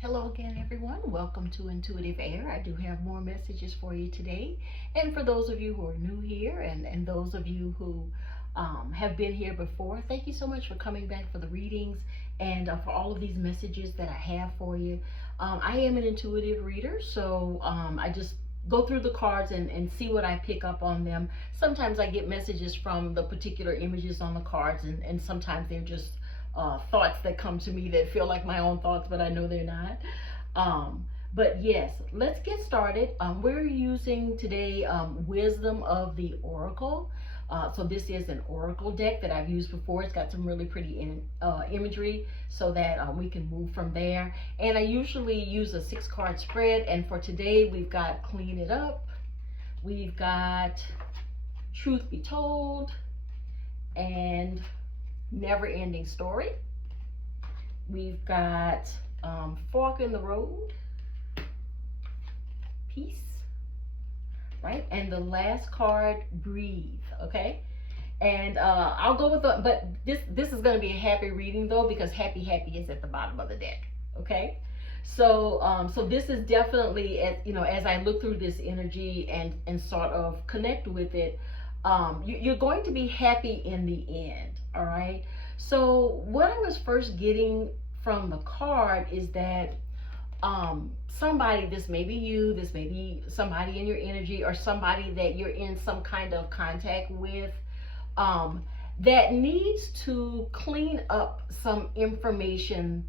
Hello again, everyone. Welcome to Intuitive Air. I do have more messages for you today. And for those of you who are new here and those of you who have been here before, thank you so much for coming back for the readings and for all of these messages that I have for you. I am an intuitive reader, so I just go through the cards and see what I pick up on them. Sometimes I get messages from the particular images on the cards, and sometimes they're just thoughts that come to me that feel like my own thoughts, but I know they're not. But yes, let's get started. We're using today Wisdom of the Oracle. So this is an oracle deck that I've used before. It's got some really pretty imagery so that we can move from there. And I usually use a 6-card spread. And for today, we've got Clean It Up. We've got Truth Be Told and Never Ending Story. We've got Fork in the Road, Peace, right? And the last card, Breathe, okay? And I'll go with the, but this is going to be a happy reading though, because happy is at the bottom of the deck, okay? So so this is definitely, as I look through this energy and sort of connect with it, you're going to be happy in the end. All right. So what I was first getting from the card is that somebody, this may be you, this may be somebody in your energy, or somebody that you're in some kind of contact with, that needs to clean up some information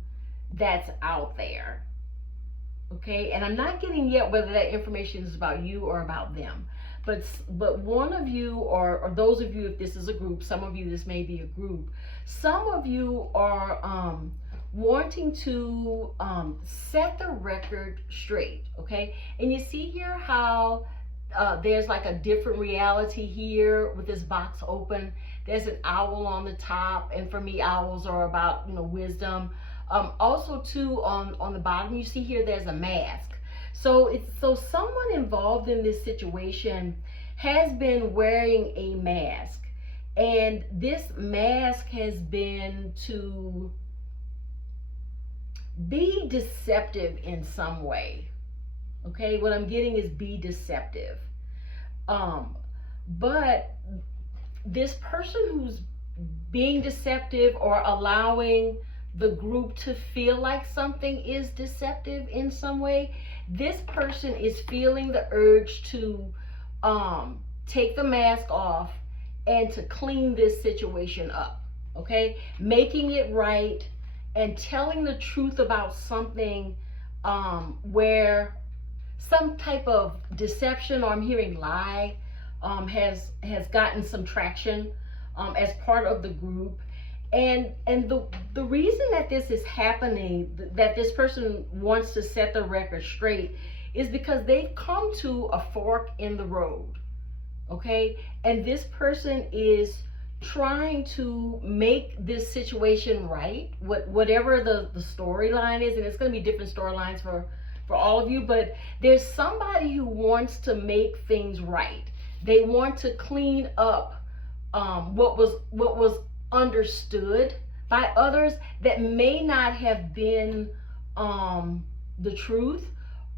that's out there. Okay. And I'm not getting yet whether that information is about you or about them. But one of you, or those of you, if this is a group, some of you, this may be a group, some of you are wanting to set the record straight, okay? And you see here how there's like a different reality here with this box open. There's an owl on the top, and for me, owls are about, wisdom. Also, too, on the bottom, you see here there's a mask. So someone involved in this situation has been wearing a mask, and this mask has been to be deceptive in some way. Okay, what I'm getting is be deceptive. But this person who's being deceptive or allowing the group to feel like something is deceptive in some way, this person is feeling the urge to take the mask off and to clean this situation up, okay? Making it right and telling the truth about something where some type of deception, or I'm hearing lie, has gotten some traction as part of the group. And the reason that this is happening, that this person wants to set the record straight, is because they've come to a fork in the road, okay? And this person is trying to make this situation right, whatever the storyline is, and it's going to be different storylines for all of you, but there's somebody who wants to make things right. They want to clean up what was understood by others that may not have been the truth,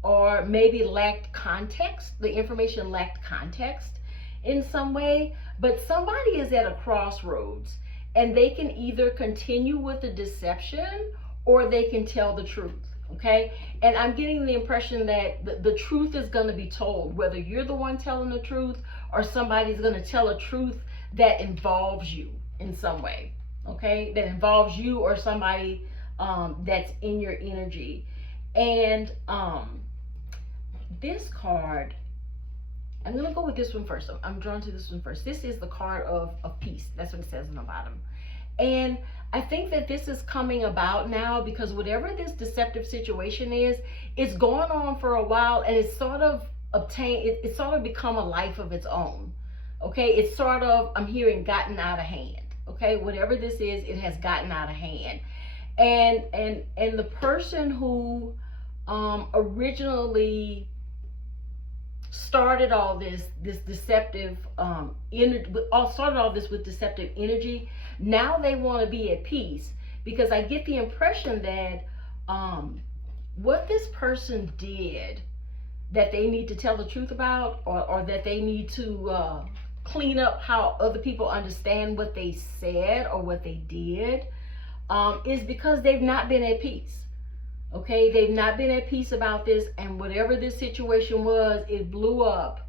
or maybe lacked context. The information lacked context in some way, but somebody is at a crossroads, and they can either continue with the deception or they can tell the truth. Okay, and I'm getting the impression that the truth is going to be told, whether you're the one telling the truth or somebody's going to tell a truth that involves you in some way, okay, that involves you or somebody that's in your energy. And this card, I'm going to go with this one first. I'm drawn to this one first. This is the card of peace. That's what it says on the bottom. And I think that this is coming about now because whatever this deceptive situation is, it's going on for a while, and it's sort of it's sort of become a life of its own. Okay, it's sort of, I'm hearing, gotten out of hand. Okay, whatever this is, it has gotten out of hand. And the person who originally started all this deceptive started all this with deceptive energy, now they want to be at peace, because I get the impression that what this person did that they need to tell the truth about, or that they need to clean up how other people understand what they said or what they did, is because they've not been at peace. Okay, they've not been at peace about this, and whatever this situation was, it blew up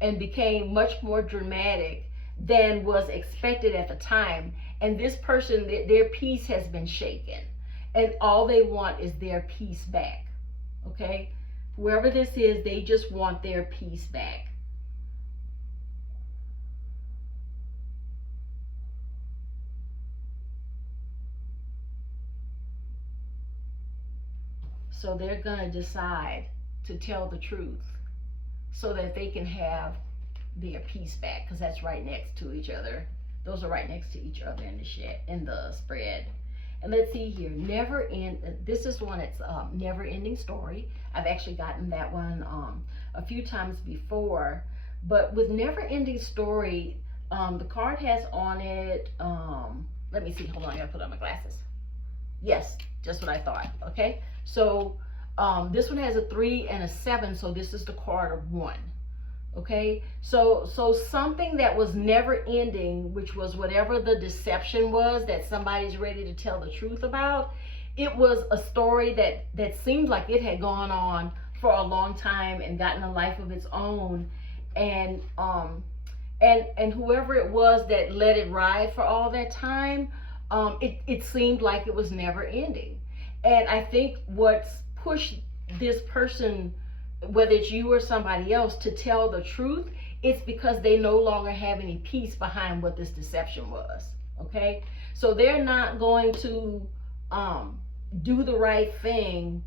and became much more dramatic than was expected at the time. And this person, their peace has been shaken, and all they want is their peace back. Okay, whoever this is, they just want their peace back. So they're gonna decide to tell the truth so that they can have their peace back, because that's right next to each other. Those are right next to each other in the spread. And let's see here, this is one that's never ending story. I've actually gotten that one a few times before, but with never ending story, the card has on it, let me see, hold on, I gotta put on my glasses. Yes, just what I thought. Okay, so this one has a 3 and a 7, so this is the card of 1. Okay, so something that was never ending, which was whatever the deception was that somebody's ready to tell the truth about, it was a story that seemed like it had gone on for a long time and gotten a life of its own, and whoever it was that let it ride for all that time, it seemed like it was never ending. And I think what's pushed this person, whether it's you or somebody else, to tell the truth, it's because they no longer have any peace behind what this deception was. Okay, so they're not going to do the right thing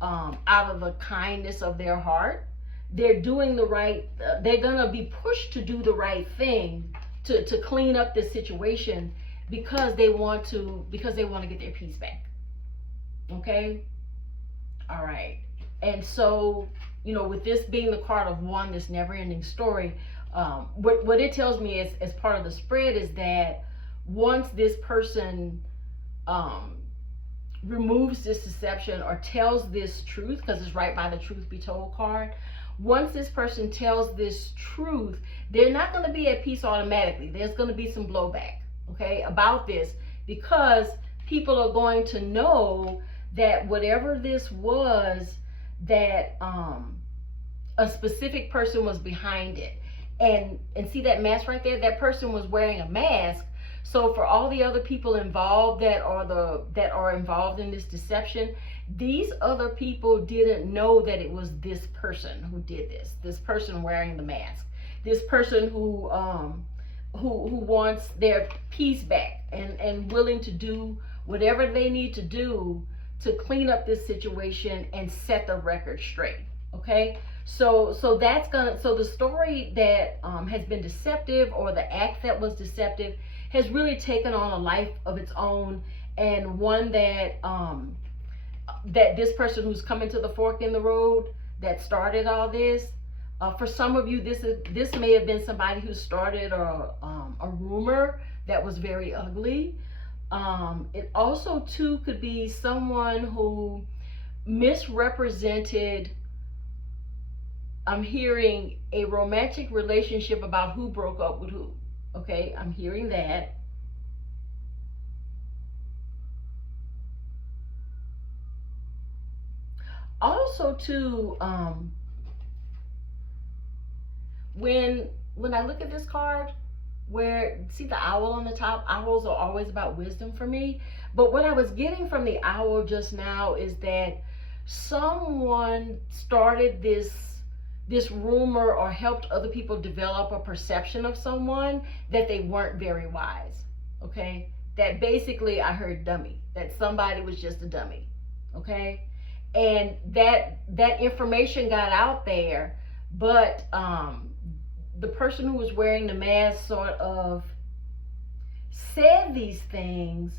out of the kindness of their heart. They're doing the right, they're gonna be pushed to do the right thing to clean up this situation, because they want to get their peace back. Okay, all right. And so, with this being the card of 1, this never-ending story, what it tells me is, as part of the spread, is that once this person removes this deception or tells this truth, because it's right by the truth be told card, once this person tells this truth, they're not going to be at peace automatically. There's going to be some blowback, okay, about this, because people are going to know that whatever this was, that a specific person was behind it. And see that mask right there? That person was wearing a mask. So for all the other people involved that are involved in this deception, these other people didn't know that it was this person who did this person wearing the mask, this person who wants their peace back and willing to do whatever they need to do to clean up this situation and set the record straight. Okay, so the story that has been deceptive, or the act that was deceptive, has really taken on a life of its own, and one that this person who's coming to the fork in the road that started all this. For some of you, this may have been somebody who started a rumor that was very ugly. It also too could be someone who misrepresented, I'm hearing, a romantic relationship about who broke up with who. Okay, I'm hearing that. Also too, when I look at this card, where, see the owl on the top, owls are always about wisdom for me. But what I was getting from the owl just now is that someone started this rumor, or helped other people develop a perception of someone that they weren't very wise. Okay, that basically I heard dummy, that somebody was just a dummy. Okay, and that information got out there, but the person who was wearing the mask sort of said these things,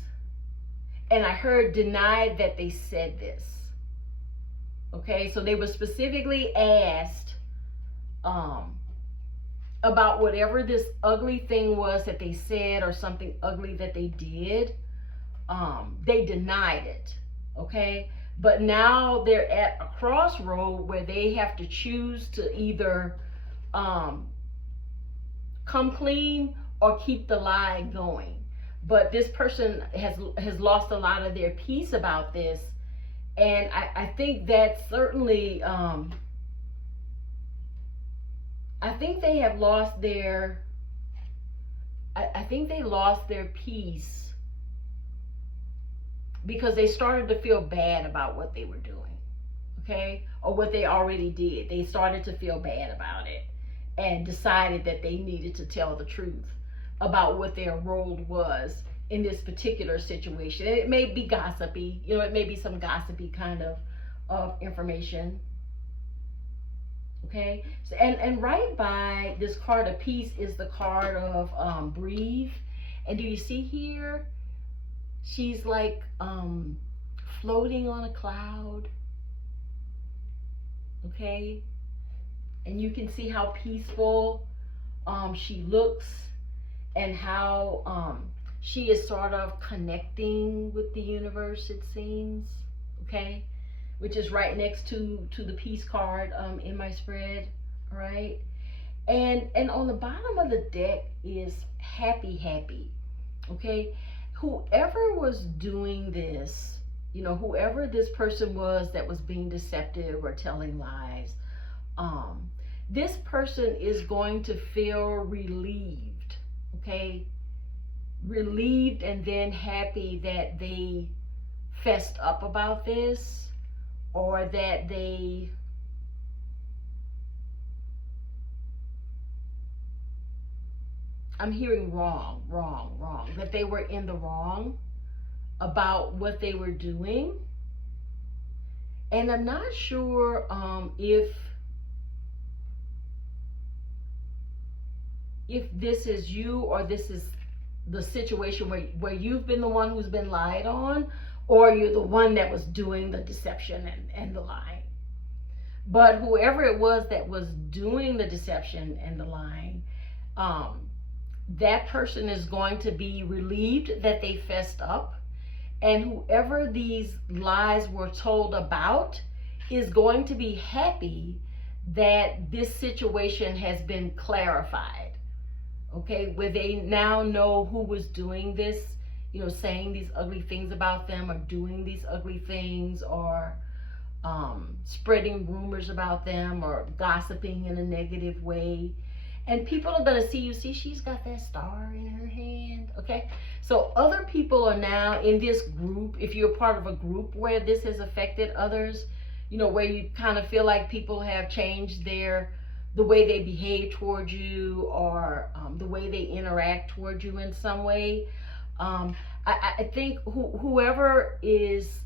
and I heard denied that they said this. Okay, so they were specifically asked about whatever this ugly thing was that they said, or something ugly that they did. They denied it. Okay, But now they're at a crossroad where they have to choose to either um, come clean or keep the lie going. But this person has lost a lot of their peace about this, and I think that certainly I think they have lost their I think they lost their peace because they started to feel bad about what they were doing, okay, or what they already did. They started to feel bad about it and decided that they needed to tell the truth about what their role was in this particular situation. And it may be gossipy, it may be some gossipy kind of information. Okay, so, and right by this card of peace is the card of breathe. And do you see here? She's like floating on a cloud. Okay, and you can see how peaceful she looks, and how she is sort of connecting with the universe, it seems. Okay, which is right next to the peace card in my spread. All right, and on the bottom of the deck is happy. Okay, whoever was doing this, whoever this person was that was being deceptive or telling lies, this person is going to feel relieved. Okay, relieved and then happy that they fessed up about this, or that I'm hearing wrong, that they were in the wrong about what they were doing. And I'm not sure if this is you, or this is the situation where you've been the one who's been lied on, or you're the one that was doing the deception and the lying. But whoever it was that was doing the deception and the lying, that person is going to be relieved that they fessed up. And whoever these lies were told about is going to be happy that this situation has been clarified. Okay, where they now know who was doing this, saying these ugly things about them, or doing these ugly things, or spreading rumors about them, or gossiping in a negative way. And people are going to see, she's got that star in her hand. Okay, so other people are now in this group. If you're part of a group where this has affected others, where you kind of feel like people have changed the way they behave towards you, or the way they interact towards you in some way. I think whoever is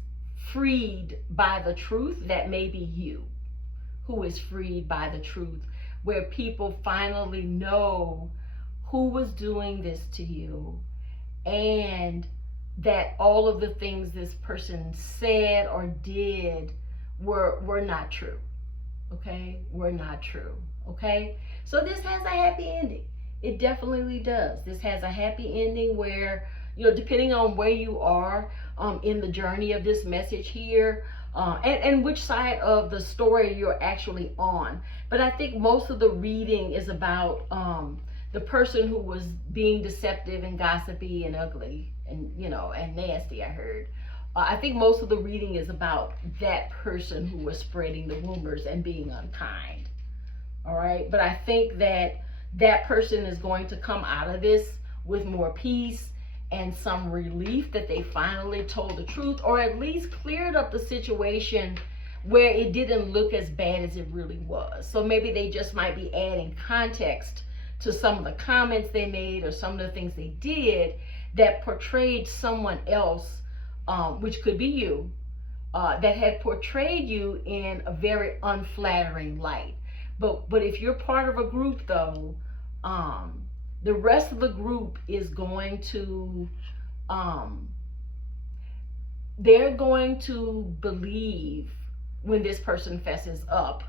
freed by the truth, that may be you, who is freed by the truth, where people finally know who was doing this to you, and that all of the things this person said or did were not true. Okay, were not true. Okay, so this has a happy ending. It definitely does. This has a happy ending where, depending on where you are in the journey of this message here, and which side of the story you're actually on. But I think most of the reading is about the person who was being deceptive and gossipy and ugly and and nasty. I heard. I think most of the reading is about that person who was spreading the rumors and being unkind. All right, but I think that person is going to come out of this with more peace and some relief that they finally told the truth, or at least cleared up the situation where it didn't look as bad as it really was. So maybe they just might be adding context to some of the comments they made, or some of the things they did that portrayed someone else, which could be you, that had portrayed you in a very unflattering light. But if you're part of a group, though, the rest of the group is going to, they're going to believe when this person fesses up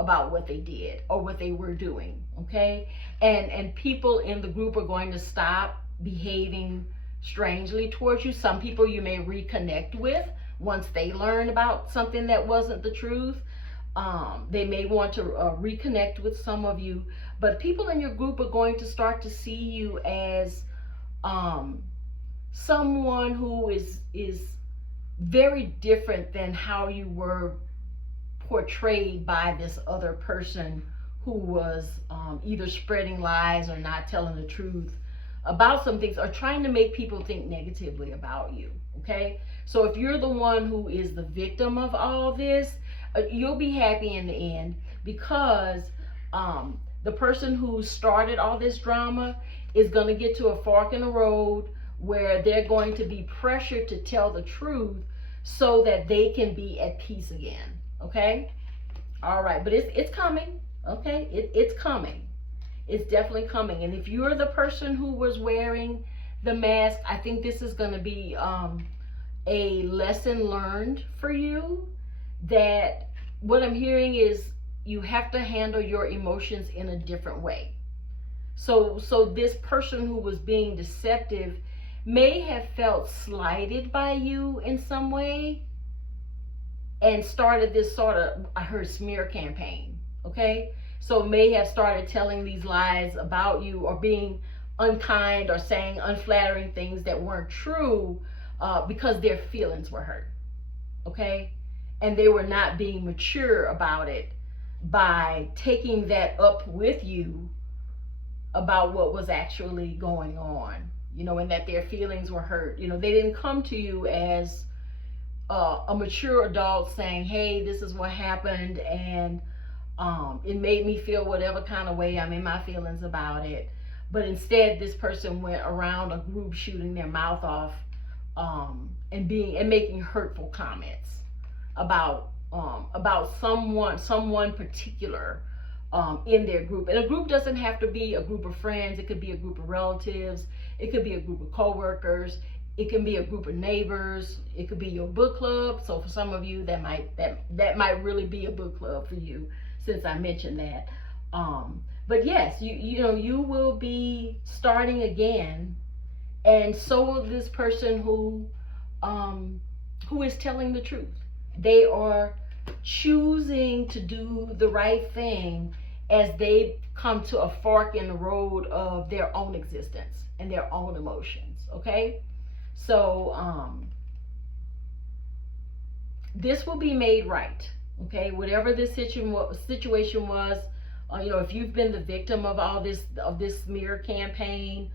about what they did or what they were doing. Okay, and people in the group are going to stop behaving strangely towards you. Some people you may reconnect with once they learn about something that wasn't the truth. They may want to reconnect with some of you, but people in your group are going to start to see you as someone who is very different than how you were portrayed by this other person who was either spreading lies or not telling the truth about some things, or trying to make people think negatively about you. Okay, so if you're the one who is the victim of all this, you'll be happy in the end, because the person who started all this drama is going to get to a fork in the road where they're going to be pressured to tell the truth so that they can be at peace again. Okay, all right, but it's coming. Okay, it's coming. It's definitely coming. And if you're the person who was wearing the mask, I think this is going to be a lesson learned for you, that what I'm hearing is you have to handle your emotions in a different way. So this person who was being deceptive may have felt slighted by you in some way and started this sort of, I heard, smear campaign. Okay, so may have started telling these lies about you, or being unkind or saying unflattering things that weren't true, because their feelings were hurt. Okay, and they were not being mature about it by taking that up with you about what was actually going on, and that their feelings were hurt. They didn't come to you as a mature adult saying, hey, this is what happened, and it made me feel whatever kind of way. I'm in my feelings about it. But instead, this person went around a group shooting their mouth off, and making hurtful comments about someone particular in their group. And a group doesn't have to be a group of friends. It could be a group of relatives. It could be a group of coworkers. It can be a group of neighbors. It could be your book club. So for some of you, that might really be a book club for you, since I mentioned that. But yes, you will be starting again, and so will this person who is telling the truth. They are choosing to do the right thing as they come to a fork in the road of their own existence and their own emotions. Okay, so this will be made right. Okay, whatever this situation was, if you've been the victim of all this smear campaign,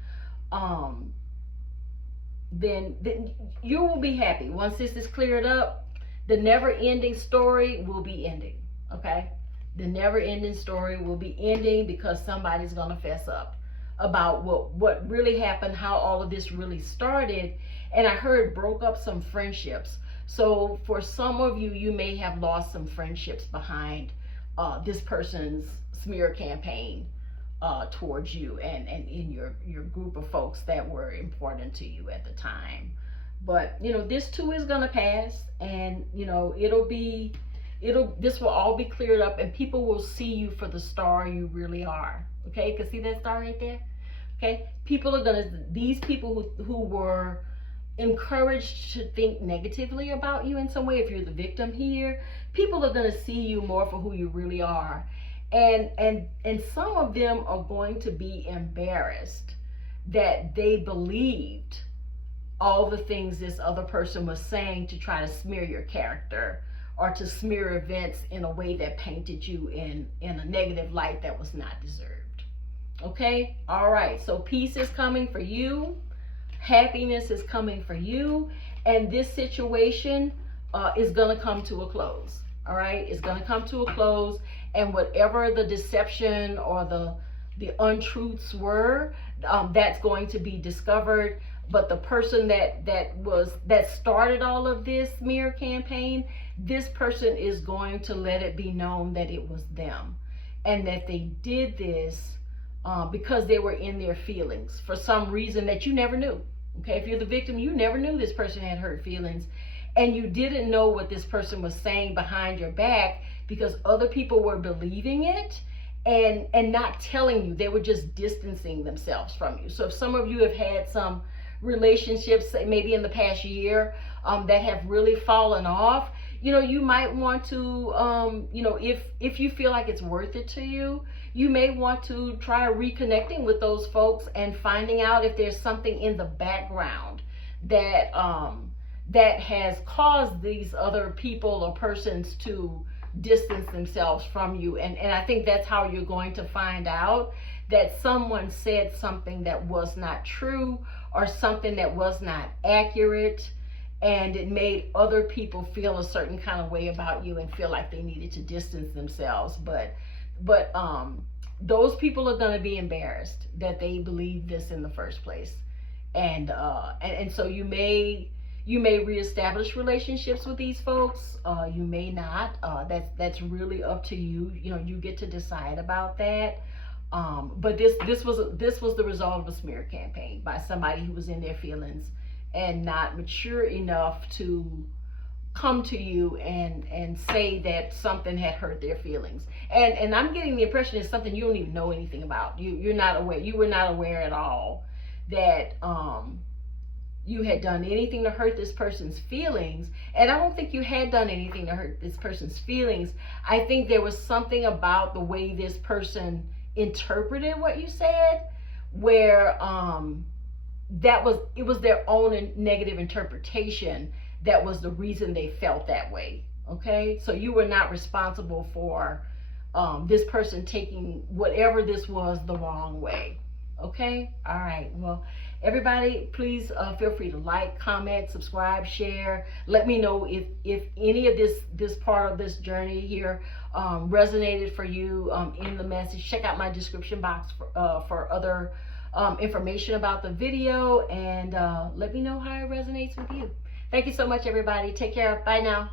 then you will be happy once this is cleared up. The never-ending story will be ending. Okay, the never-ending story will be ending, because somebody's gonna fess up about what really happened, how all of this really started. And I heard broke up some friendships. So for some of you, you may have lost some friendships behind this person's smear campaign towards you and in your group of folks that were important to you at the time. But this too is gonna pass, and this will all be cleared up, and people will see you for the star you really are. Okay, you can see that star right there. Okay, these people who were encouraged to think negatively about you in some way, if you're the victim here, people are going to see you more for who you really are, and some of them are going to be embarrassed that they believed all the things this other person was saying to try to smear your character, or to smear events in a way that painted you in a negative light that was not deserved. Okay, all right, so peace is coming for you. Happiness is coming for you, and this situation is going to come to a close. All right, it's going to come to a close, and whatever the deception or the untruths were, that's going to be discovered. But the person that started all of this smear campaign, this person is going to let it be known that it was them, and that they did this because they were in their feelings for some reason that you never knew. Okay, if you're the victim, you never knew this person had hurt feelings, and you didn't know what this person was saying behind your back, because other people were believing it and not telling you. They were just distancing themselves from you. So if some of you have had some relationships, maybe in the past year, that have really fallen off, you might want to, if you feel like it's worth it to you, you may want to try reconnecting with those folks and finding out if there's something in the background that has caused these other people or persons to distance themselves from you. And I think that's how you're going to find out that someone said something that was not true, or something that was not accurate, and it made other people feel a certain kind of way about you and feel like they needed to distance themselves. But those people are going to be embarrassed that they believed this in the first place. And so you may reestablish relationships with these folks. You may not. That's really up to you. You get to decide about that. But this was the result of a smear campaign by somebody who was in their feelings and not mature enough to come to you and say that something had hurt their feelings. And I'm getting the impression it's something you don't even know anything about. You're not aware. You were not aware at all that you had done anything to hurt this person's feelings. And I don't think you had done anything to hurt this person's feelings. I think there was something about the way this person interpreted what you said, where it was their own negative interpretation that was the reason they felt that way. Okay, so you were not responsible for this person taking whatever this was the wrong way. Okay, all right. Well, everybody, please feel free to like, comment, subscribe, share. Let me know if any of this part of this journey here resonated for you in the message. Check out my description box for other information about the video, and let me know how it resonates with you. Thank you so much, everybody. Take care. Bye now.